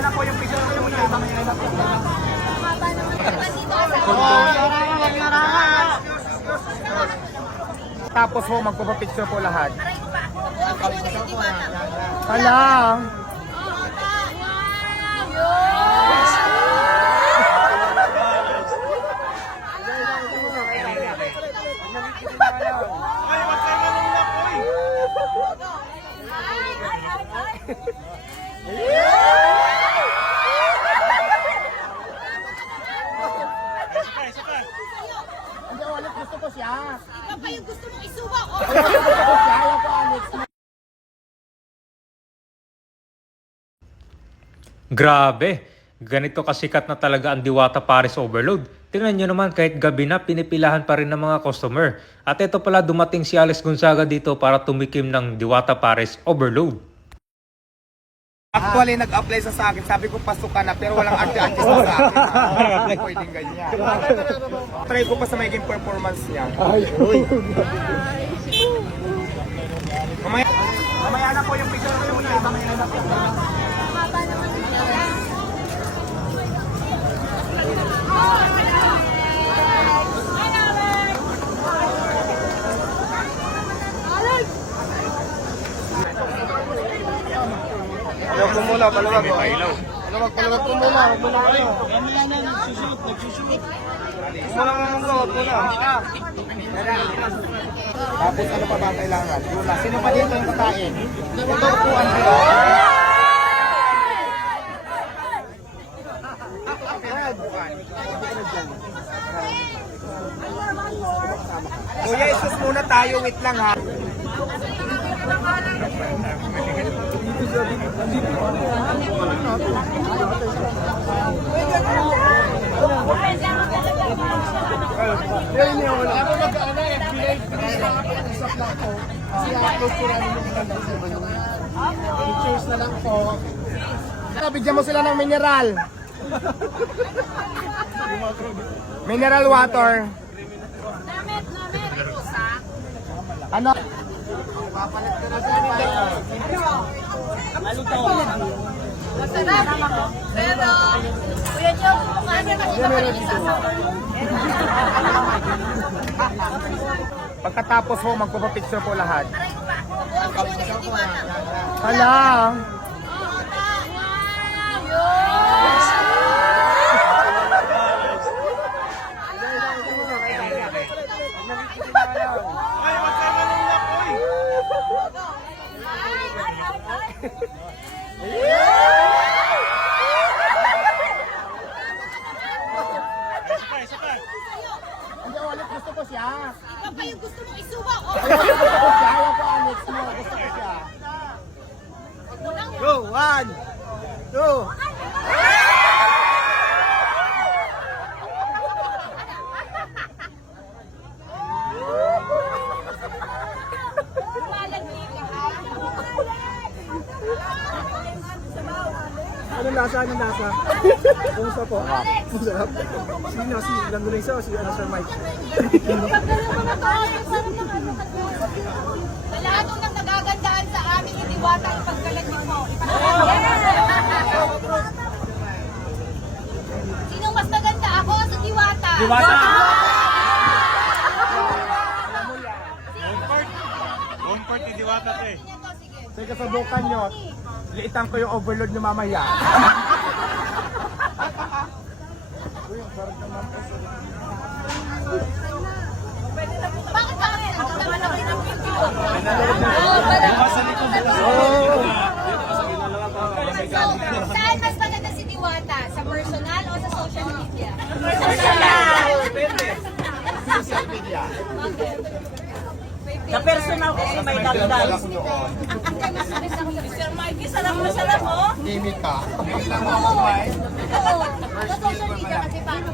Mamaya na po yung picture ko muna. Tapos po, magpapapicture po lahat. Hala! Hindi, ulit gusto ko siya. Ikaw pa yung gusto mong isuwa ko. Gusto ko siya, ayaw ko Alex. Grabe! Ganito kasikat na talaga ang Diwata Paris Overload. Tingnan nyo naman kahit gabi na pinipilahan pa rin ng mga customer. At ito pala dumating si Alex Gonzaga dito para tumikim ng Diwata Paris Overload. Actually, nag-apply sa akin. Sabi ko, pasok ka na, pero walang artist na sa akin. Hindi pwedeng ganyan. Try ko pa sa magiging performance niya. Mamaya na po yung picture ko muna. Mamaya na po. Ayaw ko muna, paluwag ko. Paluwag ko muna, huwag muna kayo. Muna muna, huwag muna. Tapos ano pa ba ang kailangan? Yula. Sino pa dito yung kakain? Ito po ang Kuya, isus muna tayo. Wait lang ha. Cheers na lang po. Bigyan mo sila ng mineral. Mineral water. Ano? Papalit ka na sa Masarap. Pero, kuya Joe, kung ano nakita pa rin isasawa. Pagkatapos po, magpapapicture po lahat. Hala. Hala! Hindi, ulit gusto ko siya. Ikaw pa yung gusto mong isuwa ko. Gusto ko siya, ayaw ko Alex mo. Gusto ko siya. Go, 1, 2. Ano lasa? Ano lasa? Kumusta po? Masarap. Sino? Si Langgunisa o si Sir Mike? Sa lahat ng nagagandaan sa amin, yung Diwata ang paggalag mo. Sinong mas maganda? Ako o si Diwata? Diwata! Comfort ni Diwata to eh. Sa kasabukan nyo, liitan ko yung overload nyo mamaya. Bakit ba kami? Naman ako ng video. Saan mas maganda si Diwata? Sa personal o sa social media? Social media. Sa personal kasi may dagdag. Sir Mikey, sarap na sarap, oh. Kimi ka. Oo. Sa social media kasi paano?